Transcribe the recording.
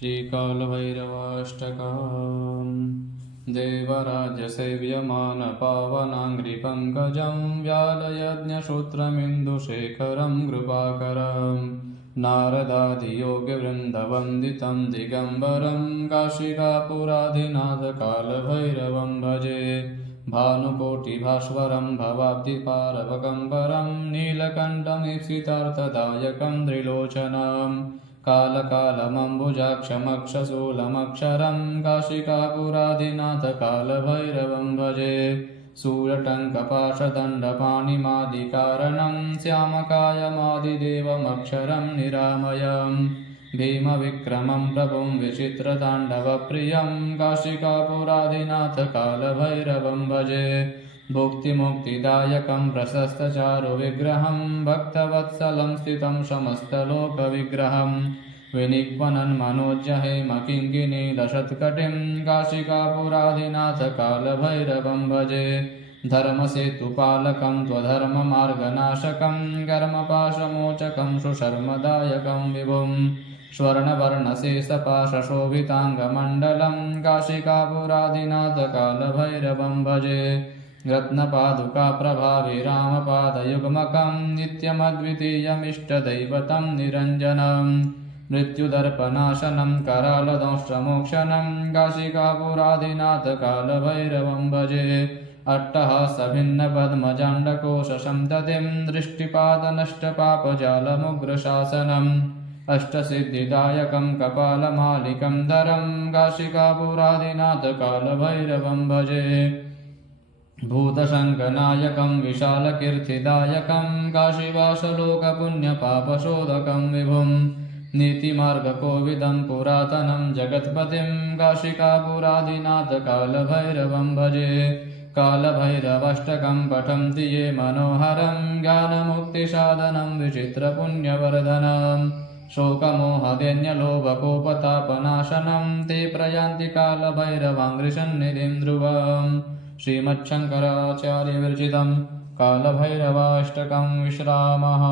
श्रीकालभैरवाष्टकम् देवराज्यसेव्यमानपावनाङ्घ्रिपङ्कजं व्यालयज्ञसूत्रमिन्दुशेखरं कृपाकरं नारदादियोगवृन्दवन्दितं दिगम्बरं काशिकापुराधिनाथकालभैरवं भजे भानुकोटिभास्वरं भवाब्धिपारवकं परं नीलकण्ठमीप्सितार्थदायकं त्रिलोचनम् कालकालमम्बुजाक्षमक्षशूलमक्षरं काशिकापुराधिनाथकालभैरवं भजे शूलटङ्कपाशदण्डपाणिमादिकारणं श्यामकायमादिदेवमक्षरं निरामयं भीमविक्रमं प्रभुं विचित्रताण्डवप्रियं काशिकापुराधिनाथकालभैरवं भजे भुक्तिमुक्तिदायकं प्रशस्तचारुविग्रहं भक्तवत्सलं स्थितं समस्तलोकविग्रहं विनिक्वनन्मनोज्जहेमकिङ्किणीलशत्कटिं काशिकापुराधिनाथकालभैरवं भजे धर्मसेतुपालकं त्वधर्ममार्गनाशकं कर्मपाशमोचकं सुशर्मदायकं विभुं स्वर्णवर्णशेषपाशशोभिताङ्गमण्डलं काशिकापुराधिनाथकालभैरवं भजे रत्नपादुकाप्रभाविरामपादयुग्मकं नित्यमद्वितीयमिष्टदैवतं निरञ्जनं मृत्युदर्पनाशनं करालदंष्ट्रमोक्षणं काशिकापुराधिनाथकालभैरवं भजे अट्टहासभिन्नपद्मजाण्डकोशसन्ततिं दृष्टिपादनष्टपापजालमुग्रशासनम् अष्टसिद्धिदायकं कपालमालिकं धरं काशिकापुराधिनाथकालभैरवं भजे भूतशङ्कनायकं विशालकीर्तिदायकं काशीवासलोकपुण्यपापशोधकं विभुं नीतिमार्गकोविदं पुरातनं जगत्पतिं काशिकापुराधिनाथकालभैरवं भजे कालभैरवाष्टकं पठन्ति ये मनोहरं ज्ञानमुक्तिसाधनं विचित्रपुण्यवर्धनं शोकमोहदैन्यलोभकोपतापनाशनं ते प्रयान्ति कालभैरवाङ्घ्रिसन्निधिं ध्रुवम् श्रीमच्छङ्कराचार्यविरचितं कालभैरवाष्टकं विश्रामः।